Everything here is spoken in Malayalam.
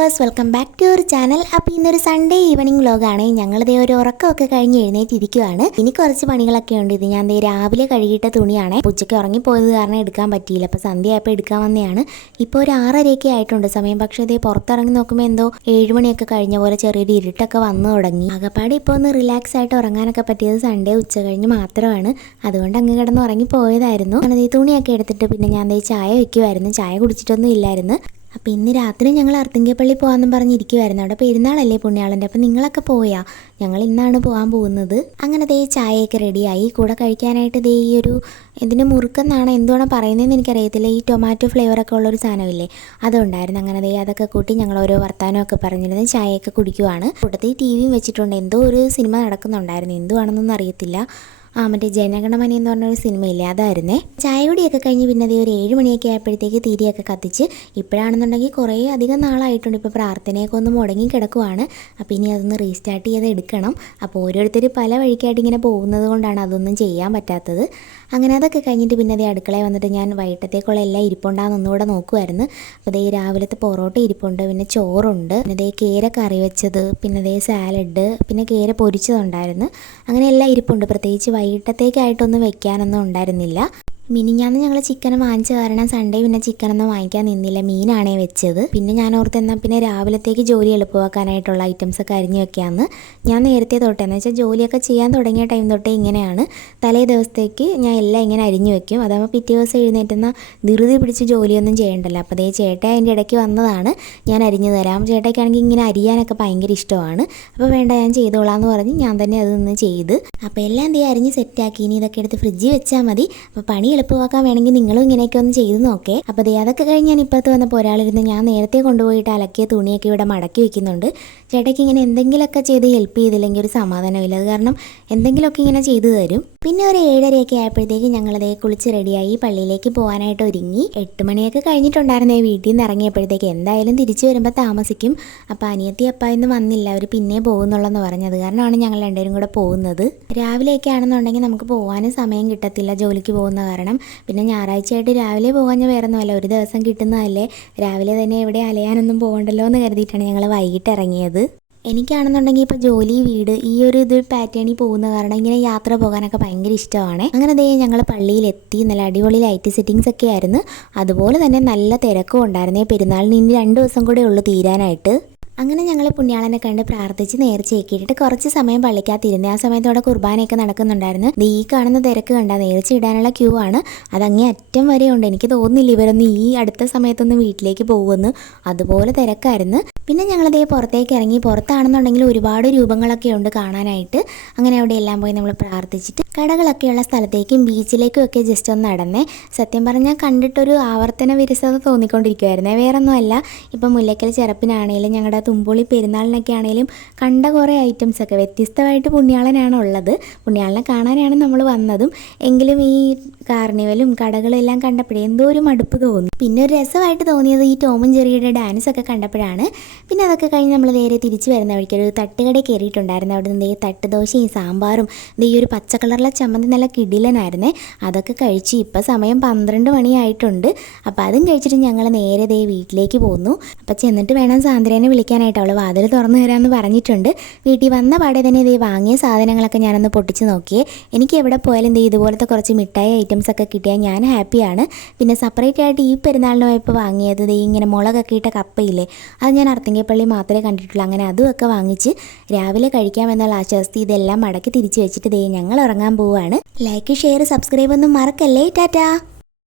Viewers, welcome back to your channel. അപ്പോൾ ഇന്നൊരു സൺഡേ ഈവനിങ് വ്ലോഗാണ്. ഞങ്ങളിതേ ഒരു ഉറക്കമൊക്കെ കഴിഞ്ഞ് എഴുന്നേറ്റിരിക്കുവാണ്. ഇനി കുറച്ച് പണികളൊക്കെ ഉണ്ട്. ഇത് ഞാൻ രാവിലെ കഴുകിയിട്ട തുണിയാണ്. ഉച്ചയ്ക്ക് ഉറങ്ങിപ്പോയത് കാരണം എടുക്കാൻ പറ്റിയില്ല. അപ്പോൾ സന്ധ്യ ആയപ്പോൾ എടുക്കാൻ വന്നതാണ്. ഇപ്പോൾ ഒരു 6:30 ആയിട്ടുണ്ട് സമയം. പക്ഷേ ഇതേ പുറത്തിറങ്ങി നോക്കുമ്പോൾ എന്തോ 7 മണിയൊക്കെ കഴിഞ്ഞ പോലെ ചെറിയൊരു ഇരുട്ടൊക്കെ വന്നു തുടങ്ങി. ആകപ്പാടെ ഇപ്പോൾ ഒന്ന് റിലാക്സ് ആയിട്ട് ഉറങ്ങാനൊക്കെ പറ്റിയത് സൺഡേ ഉച്ച കഴിഞ്ഞ് മാത്രമാണ്. അതുകൊണ്ട് അങ്ങ് കിടന്ന് ഉറങ്ങിപ്പോയതായിരുന്നു. അങ്ങനെ ഈ തുണിയൊക്കെ എടുത്തിട്ട് പിന്നെ ഞാൻ ചായ വെക്കുമായിരുന്നു. ചായ കുടിച്ചിട്ടൊന്നും ഇല്ലായിരുന്നു. അപ്പോൾ ഇന്ന് രാത്രി ഞങ്ങൾ അർത്തിങ്കപ്പള്ളി പോകാമെന്നും പറഞ്ഞിരിക്കുമായിരുന്നു. അവിടെ പെരുന്നാളല്ലേ പുണ്യാളൻ്റെ. അപ്പോൾ നിങ്ങളൊക്കെ പോയാ? ഞങ്ങൾ ഇന്നാണ് പോകാൻ പോകുന്നത്. അങ്ങനെ ചായയൊക്കെ റെഡിയായി. കൂടെ കഴിക്കാനായിട്ട് ഈ ഒരു ഇതിന് മുറുക്കെന്നാണ് എന്തുവാണോ പറയുന്നതെന്ന് എനിക്കറിയത്തില്ല. ഈ ടൊമാറ്റോ ഫ്ലേവറൊക്കെ ഉള്ളൊരു സാധനമില്ലേ, അതുണ്ടായിരുന്നു. അങ്ങനെ അതൊക്കെ കൂട്ടി ഞങ്ങൾ ഓരോ വർത്താനമൊക്കെ പറഞ്ഞിരുന്നു ചായയൊക്കെ കുടിക്കുവാണ്. കൂട്ടത്തിൽ ടിവിയും വെച്ചിട്ടുണ്ട്. എന്തോ ഒരു സിനിമ നടക്കുന്നുണ്ടായിരുന്നു, എന്തുവാണെന്നൊന്നും അറിയത്തില്ല. മറ്റേ ജനഗണമന എന്ന് പറഞ്ഞൊരു സിനിമയില്ലേ, അതായിരുന്നേ. ചായ കുടിയൊക്കെ കഴിഞ്ഞ് പിന്നെ ഒരു 7 മണിയൊക്കെ ആയപ്പോഴത്തേക്ക് തിരിയൊക്കെ കത്തിച്ച്. ഇപ്പോഴാണെന്നുണ്ടെങ്കിൽ കുറേ അധികം നാളായിട്ടുണ്ട് ഇപ്പോൾ പ്രാർത്ഥനയൊക്കെ ഒന്ന് മുടങ്ങി കിടക്കുവാണ്. അപ്പോൾ ഇനി അതൊന്ന് റീസ്റ്റാർട്ട് ചെയ്ത് എടുക്കണം. അപ്പോൾ ഓരോരുത്തർ പല വഴിക്കായിട്ട് ഇങ്ങനെ പോകുന്നത് കൊണ്ടാണ് അതൊന്നും ചെയ്യാൻ പറ്റാത്തത്. അങ്ങനെ അതൊക്കെ കഴിഞ്ഞിട്ട് പിന്നെ അടുക്കളയിൽ വന്നിട്ട് ഞാൻ വൈകിട്ടത്തേക്കുള്ള എല്ലാം ഇരിപ്പുണ്ടാകുന്ന ഒന്നുകൂടെ നോക്കുമായിരുന്നു. അപ്പോൾ രാവിലത്തെ പൊറോട്ട ഇരിപ്പുണ്ട്, പിന്നെ ചോറുണ്ട്, പിന്നെ കേര കറി വെച്ചത്, പിന്നെ സാലഡ്, പിന്നെ കേര പൊരിച്ചതുണ്ടായിരുന്നു. അങ്ങനെ എല്ലാം ഇരിപ്പുണ്ട്. പ്രത്യേകിച്ച് വൈകിട്ടത്തേക്കായിട്ടൊന്നും വെക്കാനൊന്നും ഉണ്ടായിരുന്നില്ല. മിനിഞ്ഞാന്ന് ഞങ്ങൾ ചിക്കൻ വാങ്ങിച്ച കാരണം സൺഡേ പിന്നെ ചിക്കനൊന്നും വാങ്ങിക്കാൻ നിന്നില്ല. മീനാണേ വെച്ചത്. പിന്നെ ഞാൻ ഓർത്ത് എന്നാൽ പിന്നെ രാവിലത്തേക്ക് ജോലി എളുപ്പമാക്കാനായിട്ടുള്ള ഐറ്റംസൊക്കെ അരിഞ്ഞ് വെക്കാമെന്ന്. ഞാൻ നേരത്തെ തൊട്ടേ എന്ന് വെച്ചാൽ ജോലിയൊക്കെ ചെയ്യാൻ തുടങ്ങിയ ടൈം തൊട്ടേ ഇങ്ങനെയാണ്. തലേ ദിവസത്തേക്ക് ഞാൻ എല്ലാം ഇങ്ങനെ അരിഞ്ഞു വെക്കും. അതാകുമ്പോൾ പിറ്റേ ദിവസം എഴുന്നേറ്റുന്ന ധൃതി പിടിച്ച് ജോലിയൊന്നും ചെയ്യണ്ടല്ലോ. അപ്പോൾ ചേട്ടൻ അതിൻ്റെ ഇടയ്ക്ക് വന്നതാണ്. ഞാൻ അരിഞ്ഞു തരാം. ചേട്ടയ്ക്കാണെങ്കിൽ ഇങ്ങനെ അരിയാനൊക്കെ ഭയങ്കര ഇഷ്ടമാണ്. അപ്പോൾ വേണ്ട, ഞാൻ ചെയ്തോളാം എന്ന് പറഞ്ഞ് ഞാൻ തന്നെ അതൊന്ന് ചെയ്ത്. അപ്പോൾ എല്ലാം അരിഞ്ഞ് സെറ്റാക്കി. ഇനി ഇതൊക്കെ എടുത്ത് ഫ്രിഡ്ജിൽ വെച്ചാൽ മതി. അപ്പോൾ പണി എളുപ്പമാക്കാൻ വേണമെങ്കിൽ നിങ്ങളും ഇങ്ങനെയൊക്കെ ഒന്ന് ചെയ്ത് നോക്കേ. അപ്പോൾ അതൊക്കെ കഴിഞ്ഞ് ഞാൻ ഇപ്പോഴത്തെ വന്നപ്പോൾ ഒരാളിരുന്ന് ഞാൻ നേരത്തെ കൊണ്ടുപോയിട്ട് അലക്കിയ തുണിയൊക്കെ ഇവിടെ മടക്കി വെക്കുന്നുണ്ട്. ചേട്ടയ്ക്ക് ഇങ്ങനെ എന്തെങ്കിലുമൊക്കെ ചെയ്ത് ഹെൽപ്പ് ചെയ്തില്ലെങ്കിൽ ഒരു സമാധാനമില്ല. അത് കാരണം എന്തെങ്കിലുമൊക്കെ ഇങ്ങനെ ചെയ്തു തരും. പിന്നെ ഒരു 7:30 ആയപ്പോഴത്തേക്ക് ഞങ്ങളതേ കുളിച്ച് റെഡിയായി പള്ളിയിലേക്ക് പോകാനായിട്ട് ഒരുങ്ങി. 8 മണിയൊക്കെ കഴിഞ്ഞിട്ടുണ്ടായിരുന്നേ വീട്ടിൽ നിന്ന് ഇറങ്ങിയപ്പോഴത്തേക്ക്. എന്തായാലും തിരിച്ചു വരുമ്പോൾ താമസിക്കും. അപ്പോൾ അനിയത്തി അപ്പായൊന്നും വന്നില്ല, അവർ പിന്നെ പോകുന്നുള്ളെന്ന് പറഞ്ഞത് കാരണമാണ് ഞങ്ങൾ രണ്ടുപേരും കൂടെ പോകുന്നത്. രാവിലെയൊക്കെ ആണെന്നുണ്ടെങ്കിൽ നമുക്ക് പോകാനും സമയം കിട്ടത്തില്ല, ജോലിക്ക് പോകുന്ന കാരണം. പിന്നെ ഞായറാഴ്ചയായിട്ട് രാവിലെ പോകാൻ വേറൊന്നുമല്ല, ഒരു ദിവസം കിട്ടുന്നതല്ലേ. രാവിലെ തന്നെ എവിടെ അലയാനൊന്നും പോകണ്ടല്ലോ എന്ന് കരുതിയിട്ടാണ് ഞങ്ങൾ വൈകിട്ട് ഇറങ്ങിയത്. എനിക്കാണെന്നുണ്ടെങ്കിൽ ഇപ്പോൾ ജോലി വീട് ഈ ഒരു പാറ്റേണിൽ പോകുന്ന കാരണം ഇങ്ങനെ യാത്ര പോകാനൊക്കെ ഭയങ്കര ഇഷ്ടമാണ്. അങ്ങനെ ഞങ്ങൾ പള്ളിയിലെത്തി. നല്ല അടിപൊളി ലൈറ്റ് സെറ്റിങ്സ് ഒക്കെ ആയിരുന്നു. അതുപോലെ തന്നെ നല്ല തിരക്കും ഉണ്ടായിരുന്നേ. പെരുന്നാളിന് ഇനി 2 ദിവസം കൂടെ ഉള്ളൂ തീരാനായിട്ട്. അങ്ങനെ ഞങ്ങൾ പുണ്യാളനെ കണ്ട് പ്രാർത്ഥിച്ച് നേർച്ചയൊക്കെ ഇട്ടിട്ട് കുറച്ച് സമയം പള്ളിക്കകത്തിരുന്നേ. ആ സമയത്തോടെ കുർബാനയൊക്കെ നടക്കുന്നുണ്ടായിരുന്നു. ഈ കാണുന്ന തിരക്ക് കണ്ടാൽ നേർച്ച ഇടാനുള്ള ക്യൂ ആണ്. അതങ്ങേ അറ്റം വരെ ഉണ്ട്. എനിക്ക് തോന്നുന്നില്ല ഇവരൊന്നും ഈ അടുത്ത സമയത്തൊന്നും വീട്ടിലേക്ക് പോകുമെന്ന്. അതുപോലെ തിരക്കായിരുന്നു. പിന്നെ ഞങ്ങളതേ പുറത്തേക്ക് ഇറങ്ങി. പുറത്താണെന്നുണ്ടെങ്കിൽ ഒരുപാട് രൂപങ്ങളൊക്കെ ഉണ്ട് കാണാനായിട്ട്. അങ്ങനെ അവിടെ എല്ലാം പോയി നമ്മൾ പ്രാർത്ഥിച്ചിട്ട് കടകളൊക്കെയുള്ള സ്ഥലത്തേക്കും ബീച്ചിലേക്കും ഒക്കെ ജസ്റ്റ് ഒന്ന് നടന്നേ. സത്യം പറഞ്ഞാൽ കണ്ടിട്ടൊരു ആവർത്തന വിരസത തോന്നിക്കൊണ്ടിരിക്കുമായിരുന്നേ. വേറൊന്നുമല്ല, ഇപ്പം മുല്ലക്കൽ ചെറുപ്പിനാണേലും ഞങ്ങളുടെ തുമ്പുളി പെരുന്നാളിനൊക്കെ ആണെങ്കിലും കണ്ട കുറേ ഐറ്റംസൊക്കെ വ്യത്യസ്തമായിട്ട് പുണ്യാളനാണ് ഉള്ളത്. പുണ്യാളനെ കാണാനാണ് നമ്മൾ വന്നതും. എങ്കിലും ഈ കാർണിവലും കടകളും എല്ലാം കണ്ടപ്പോഴേ എന്തോ ഒരു മടുപ്പ് തോന്നി. പിന്നെ ഒരു രസമായിട്ട് തോന്നിയത് ഈ ടോമും ജെറിയുടെ ഡാൻസൊക്കെ കണ്ടപ്പോഴാണ്. പിന്നെ അതൊക്കെ കഴിഞ്ഞ് നമ്മൾ നേരെ തിരിച്ചു വരുന്ന വഴിക്കൊരു തട്ടുകട കയറിയിട്ടുണ്ടായിരുന്നു. അവിടെ നിന്ന് തട്ട് ദോശയും സാമ്പാറും ഈ ഒരു പച്ച കളറിലെ ചമ്മന്തി നല്ല കിടിലനായിരുന്നേ. അതൊക്കെ കഴിച്ച് ഇപ്പം സമയം 12 മണിയായിട്ടുണ്ട്. അപ്പോൾ അതും കഴിച്ചിട്ട് ഞങ്ങൾ നേരെ വീട്ടിലേക്ക് പോന്നു. അപ്പോൾ ചെന്നിട്ട് വേണം സാന്ദ്രേനെ വിളിക്കാനായിട്ട്. അവൾ വാതിൽ തുറന്നു തരാമെന്ന് പറഞ്ഞിട്ടുണ്ട്. വീട്ടിൽ വന്ന പാടെ തന്നെ വാങ്ങിയ സാധനങ്ങളൊക്കെ ഞാനൊന്ന് പൊട്ടിച്ച് നോക്കിയേ. എനിക്ക് എവിടെ പോയാലും ഇതുപോലത്തെ കുറച്ച് മിഠായി ഐറ്റംസൊക്കെ കിട്ടിയാൽ ഞാൻ ഹാപ്പിയാണ്. പിന്നെ സെപ്പറേറ്റ് ആയിട്ട് ഈ പെരുന്നാളിന് പോയപ്പോൾ വാങ്ങിയത് ഇങ്ങനെ മുളകൊക്കെ ഇട്ട കപ്പയില്ലേ, അത് ഞാൻ അർത്തിങ്കപ്പള്ളി മാത്രമേ കണ്ടിട്ടുള്ളൂ. അങ്ങനെ അതുമൊക്കെ വാങ്ങിച്ച് രാവിലെ കഴിക്കാമെന്നുള്ള ആശ്വാസത്തിൽ ഇതെല്ലാം മടക്കി തിരിച്ച് വെച്ചിട്ട് ഞങ്ങൾ ഉറങ്ങാൻ പോവുകയാണ്. ലൈക്ക്, ഷെയർ, സബ്സ്ക്രൈബ് ഒന്നും മറക്കല്ലേ. ടാറ്റാ.